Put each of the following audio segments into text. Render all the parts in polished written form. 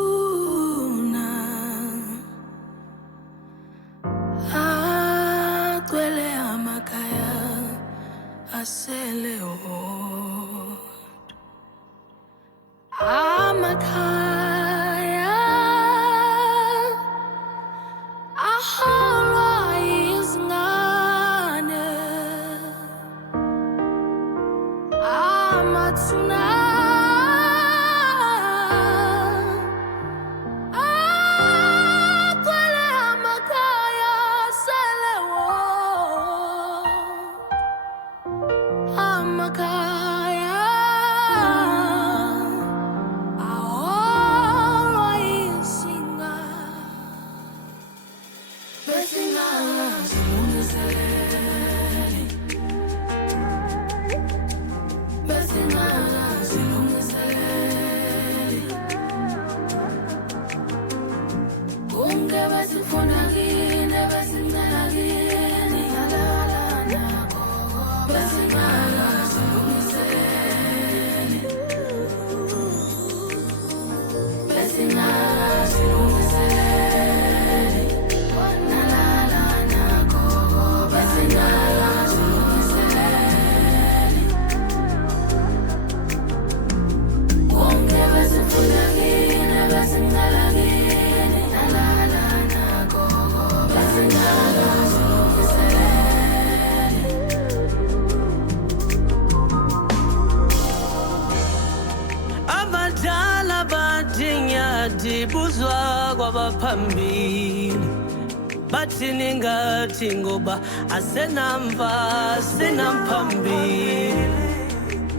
Amathuna agcwele amakhaya asele odwa. Amakhaya aholwa izingane. Amathuna agcwele amakhaya asele wodwa. Amakhaya aholwa izingane. Besingazilungiseleli, besingazilungiseleli, konke besifuna kini, besincela kini, yalala nakho. Besingazilungiseleli, besingazilungiseleli, nalala nakho. Besingazilungiseleli, konke besifuna kini, besincela kini, nalala nakho. Besingazilungiseleli. Abadala badinyathi buzwa kwabaphambili, bathi ningathi ngoba asenamva sinamphambili.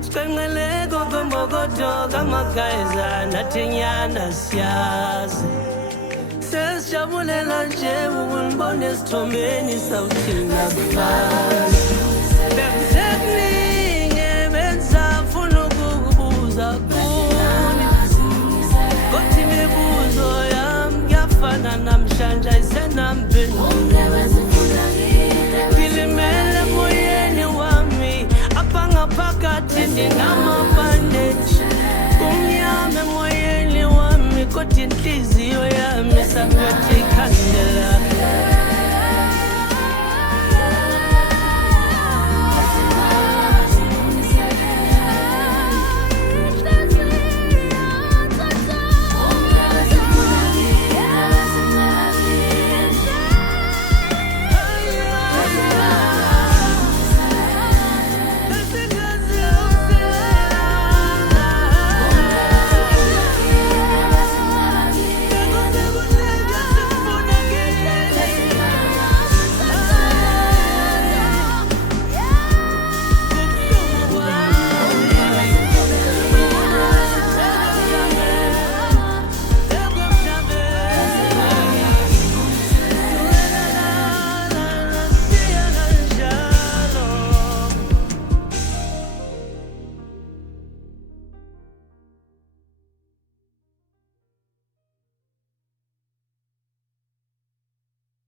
Siqenqeleko kwembokodo kamagayiza nathi nyana siyazi, sesijabulela nje ukunibona esithombeni sawuthina kufazi. Bekuthekuningi bensafuna ukukubuza kuni, kodwa imibuzo yami kuyafana namhlanje ayisenampendulo. Ngilimele emoyeni wami, apha ngaphakathi ndinamabhandeji. Kumnyama emoyeni wami, kodwa inhliziyo yami isaphethe ikhandela.